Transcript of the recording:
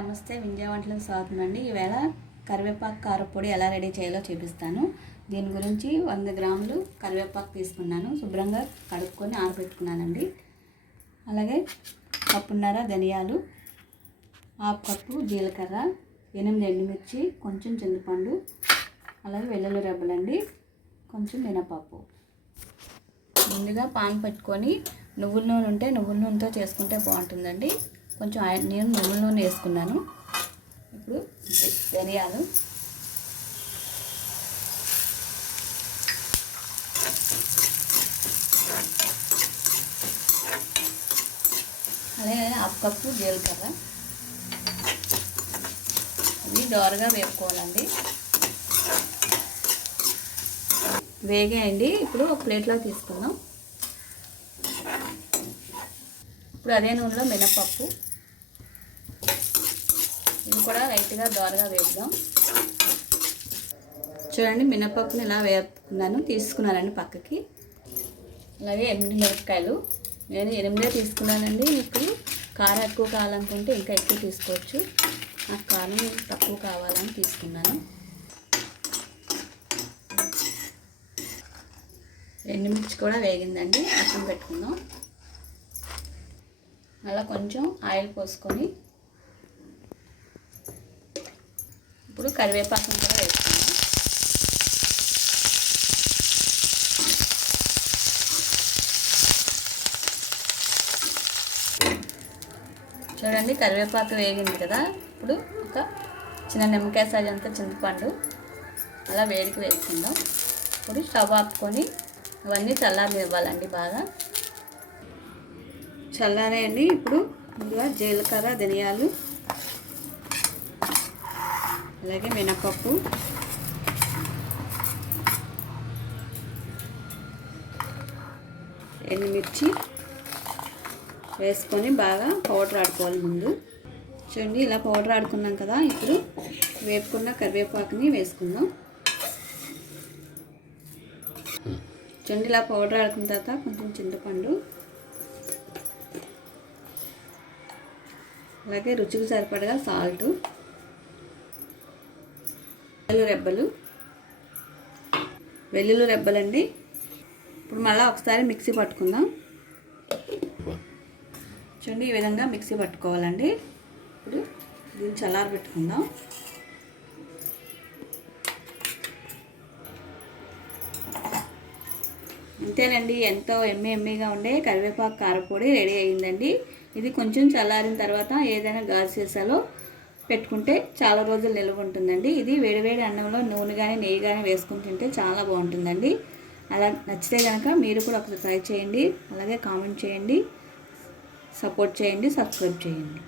నమస్తే, వింజా వంటలకు స్వాగతం అండి. ఈవేళ కరివేపాకు కారపొడి ఎలా రెడీ చేయాలో చూపిస్తాను. దీని గురించి 100 గ్రాములు కరివేపాకు తీసుకున్నాను. శుభ్రంగా కడుక్కొని ఆరబెట్టుకున్నానండి. అలాగే కప్పున్నర ధనియాలు, హాఫ్ కప్పు జీలకర్ర, 8 ఎండుమిర్చి, కొంచెం చింతపండు, అలాగే వెల్లుల్లి రెబ్బలండి, కొంచెం మినపప్పు. ముందుగా పాన్ పెట్టుకొని నువ్వుల నూనె ఉంటే నువ్వుల నూనెతో చేసుకుంటే బాగుంటుందండి. కొంచెం నేను నువ్వుల నూనె వేసుకున్నాను. ఇప్పుడు ధనియాలు, అలాగే హాఫ్ కప్పు జీలకర్ర, ఇవి దోరగా వేపుకోవాలండి. వేగాయండి. ఇప్పుడు ఒక ప్లేట్లో తీసుకుందాం. ఇప్పుడు అదే నూనెలో మినపప్పు, ఇది కూడా లైట్గా దోరగా వేపుదాం. చూడండి, మినపప్పుని ఇలా వేపుకున్నాను, తీసుకున్నానండి పక్కకి. అలాగే 8 మిరపకాయలు, నేను 8 తీసుకున్నానండి. మీకు కారం ఎక్కువ కావాలనుకుంటే ఇంకా ఎక్కువ తీసుకోవచ్చు. నాకు కారం తక్కువ కావాలని తీసుకున్నాను. ఎండుమిర్చి కూడా వేగిందండి, పక్కన పెట్టుకుందాం. అలా కొంచెం ఆయిల్ పోసుకొని ఇప్పుడు కరివేపాకును కూడా వేసుకుందాం. చూడండి, కరివేపాకు వేగింది కదా. ఇప్పుడు ఒక చిన్న నిమ్మకాయ సైజ్ అంతా చింతపండు అలా వేడికి వేసుకుందాం. ఇప్పుడు స్టవ్ ఆపుకొని ఇవన్నీ చల్లారనివ్వాలండి. బాగా చల్లారేయండి. ఇప్పుడు ముందుగా జీలకర్ర, ధనియాలు, అలాగే మినపప్పు, ఎండుమిర్చి వేసుకొని బాగా పౌడర్ ఆడుకోవాలి. ముందు చూడండి, ఇలా పౌడర్ ఆడుకున్నాం కదా. ఇప్పుడు వేపుకున్న కరివేపాకుని వేసుకుందాం. చూడండి, ఇలా పౌడర్ ఆడుకున్న తర్వాత కొంచెం చింతపండు, అలాగే రుచికి సరిపడగా సాల్ట్, వెల్లుల్లి రెబ్బలండి. ఇప్పుడు మళ్ళీ ఒకసారి మిక్సీ పట్టుకుందాం. చూడండి, ఈ విధంగా మిక్సీ పట్టుకోవాలండి. ఇప్పుడు దీన్ని చల్లారబెట్టుకుందాం. అంతేనండి, ఎంతో ఎమ్మీగా ఉండే కరివేపాకు కారపొడి రెడీ అయ్యిందండి. ఇది కొంచెం చల్లారిన తర్వాత ఏదైనా గాజు సీసాలో పెట్టుకుంటే చాలా రోజులు నిల్వ ఉంటుందండి. ఇది వేడివేడి అన్నంలో నూనె కానీ నెయ్యి కానీ వేసుకుని తింటే చాలా బాగుంటుందండి. అలా నచ్చితే కనుక మీరు కూడా ఒకసారి ట్రై చేయండి. అలాగే కామెంట్ చేయండి, సపోర్ట్ చేయండి, సబ్స్క్రైబ్ చేయండి.